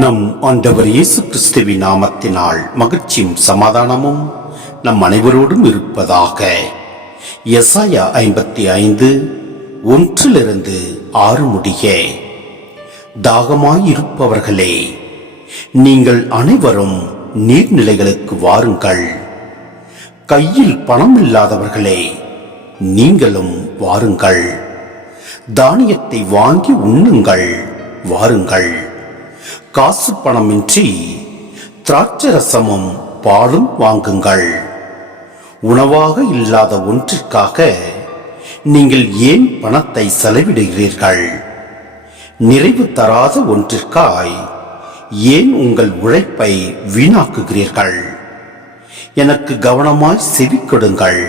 நம் ஆண்டவர் இயேசு கிறிஸ்துவின் நாமத்தினால் மகிழ்ச்சியும் சமாதானமும் நம் அனைவரோடும் இருப்பதாக. எசாயா 55 1-6 முடிய. தாகமாயிருப்பவர்களே, நீங்கள் அனைவரும் நீர்நிலைகளுக்கு வாருங்கள். கையில் பணம் இல்லாதவர்களே, நீங்களும் வாருங்கள். தானியத்தை வாங்கி உண்ணுங்கள், வாருங்கள். காசு பணமின்றி திராட்சரசமும் பாலும் வாங்குங்கள். உணவாக இல்லாத ஒன்றிற்காக நீங்கள் ஏன் பணத்தை செலவிடுகிறீர்கள்? நிறைவு தராத ஒன்றிற்காய் ஏன் உங்கள் உழைப்பை வீணாக்குகிறீர்கள்? எனக்கு கவனமாய் செவி கொடுங்கள்,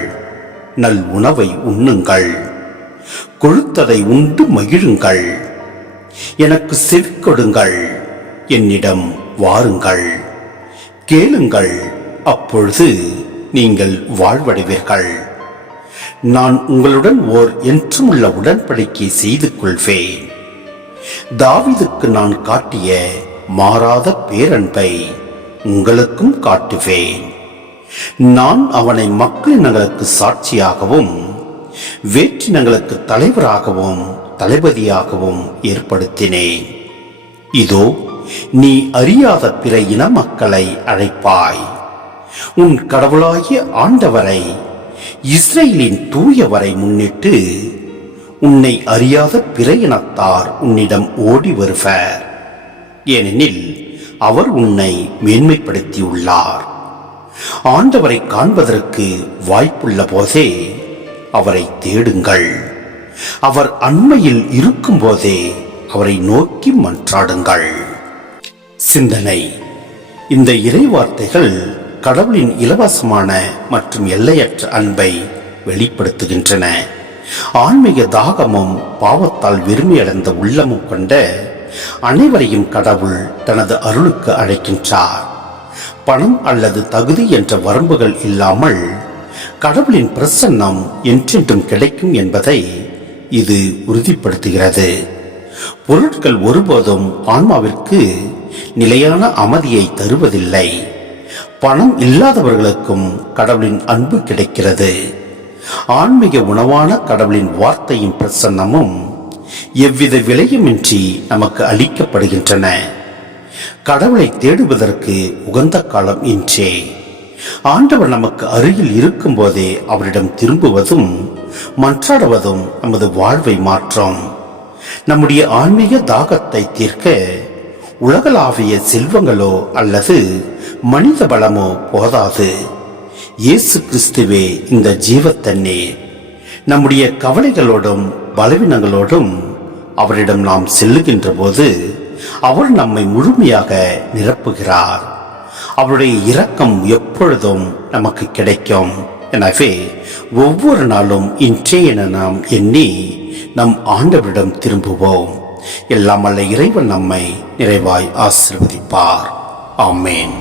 நல் உணவை உண்ணுங்கள், கொழுத்ததை உண்டு மகிழுங்கள். எனக்கு செவி கொடுங்கள், என்னிடம் வாருங்கள், கேளுங்கள், அப்பொழுது நீங்கள் வாழ்வடைவீர்கள். நான் உங்களுடன் ஓர் என்றுமுள்ள உடன்படிக்கை செய்து கொள்வேன். தாவீதுக்கு நான் காட்டிய மாறாத பேரன்பை உங்களுக்கும் காட்டுவேன். நான் அவனை மக்களினங்களுக்கு சாட்சியாகவும் வேற்றினங்களுக்கு தலைவராகவும் தளபதியாகவும் ஏற்படுத்தினேன். இதோ, நீ அறியாத பிற இன மக்களை அழைப்பாய். உன் கடவுளாகிய ஆண்டவரை, இஸ்ரேலின் தூயவரை முன்னிட்டு உன்னை அறியாத பிற இனத்தார் உன்னிடம் ஓடி வருவர். ஏனெனில் அவர் உன்னை மேன்மைப்படுத்தியுள்ளார். ஆண்டவரை காண்பதற்கு வாய்ப்புள்ள போதே அவரை தேடுங்கள். அவர் அண்மையில் இருக்கும் போதே அவரை நோக்கி மன்றாடுங்கள். சிந்தனை. இந்த இறைவார்த்தைகள் கடவுளின் இலவசமான மற்றும் எல்லையற்ற அன்பை வெளிப்படுத்துகின்றன. ஆன்மீக தாகமும் பாவத்தால் வெறுமையடைந்த உள்ளமும் கொண்ட அனைவரையும் கடவுள் தனது அருளுக்கு அழைக்கின்றார். பணம் அல்லது தகுதி என்ற வரம்புகள் இல்லாமல் கடவுளின் பிரசன்னம் என்றென்றும் கிடைக்கும் என்பதை இது உறுதிப்படுத்துகிறது. பொருட்கள் ஒருபோதும் ஆன்மாவிற்கு நிலையான அமைதியை தருவதில்லை. பணம் இல்லாதவர்களுக்கும் கடவுளின் அன்பு கிடைக்கிறது. ஆன்மீக உணவான கடவுளின் வார்த்தையின் பிரசன்னமும் எவ்வித விலையுமின்றி நமக்கு அளிக்கப்படுகின்றன. கடவுளை தேடுவதற்கு உகந்த காலம் இன்றே. ஆண்டவர் நமக்கு அருகில் இருக்கும் போதே அவரிடம் திரும்புவதும் மன்றாடுவதும் நமது வாழ்வை மாற்றும். நம்முடைய ஆன்மீக தாகத்தை தீர்க்க உலகளாவிய செல்வங்களோ அல்லது மனித பலமோ போதாது. இயேசு கிறிஸ்துவே இந்த ஜீவத்தண்ணீர். நம்முடைய கவலைகளோடும் பலவீனங்களோடும் அவரிடம் நாம் செல்லுகின்ற போது அவர் நம்மை முழுமையாக நிரப்புகிறார். அவருடைய இரக்கம் எப்பொழுதும் நமக்கு கிடைக்கும். எனவே ஒவ்வொரு நாளும் இன்றைய நாம் எண்ணி நம் ஆண்டவரிடம் திரும்புவோம். எல்லாம் வல்ல இறைவன் நம்மை நிறைவாய் ஆசீர்வதிப்பார். ஆமென்.